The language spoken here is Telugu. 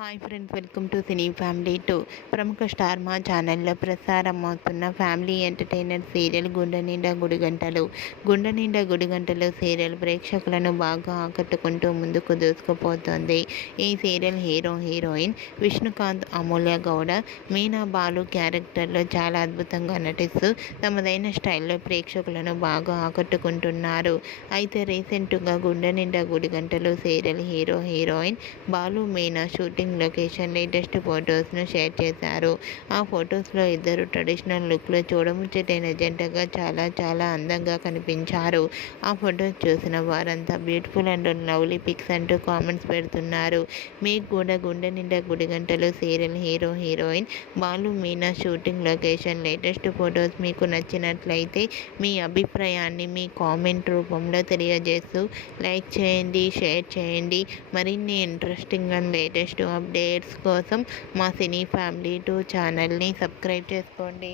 Hi friends, welcome to cine family 2. ప్రముఖ స్టార్ మా ఛానల్లో ప్రసారం అవుతున్న ఫ్యామిలీ ఎంటర్టైనర్ సీరియల్ గుండె నిండా గుడిగంటలు. గుండె నిండా గుడిగంటలు సీరియల్ ప్రేక్షకులను బాగా ఆకట్టుకుంటూ ముందుకు దూసుకుపోతుంది. ఈ సీరియల్ హీరోయిన్ విష్ణుకాంత్, అమూల్య గౌడ, మీనా బాలు క్యారెక్టర్లో చాలా అద్భుతంగా నటిస్తూ తమదైన స్టైల్లో ప్రేక్షకులను బాగా ఆకట్టుకుంటున్నారు. అయితే రీసెంట్గా Gunde Ninda Gudigantalu serial heroine Balu, Meena shooting location latest ఫొటోస్ను షేర్ చేశారు. ఆ ఫొటోస్లో ఇద్దరు ట్రెడిషనల్ లుక్లో చూడముచ్చటైన జంటగా చాలా అందంగా కనిపించారు. ఆ ఫొటోస్ చూసిన వారంతా బ్యూటిఫుల్ అండ్ లవ్లీ పిక్స్ అంటూ కామెంట్స్ పెడుతున్నారు. మీకు కూడా Gunde Ninda Gudigantalu serial heroine Balu, Meena shooting location latest photos మీకు నచ్చినట్లయితే మీ అభిప్రాయాన్ని మీ కామెంట్ రూపంలో తెలియజేస్తూ లైక్ చేయండి, షేర్ చేయండి. మరిన్ని ఇంట్రెస్టింగ్ అండ్ లేటెస్ట్ అప్డేట్స్ కోసం మా సినీ ఫ్యామిలీ 2 ఛానల్ని సబ్స్క్రైబ్ చేసుకోండి.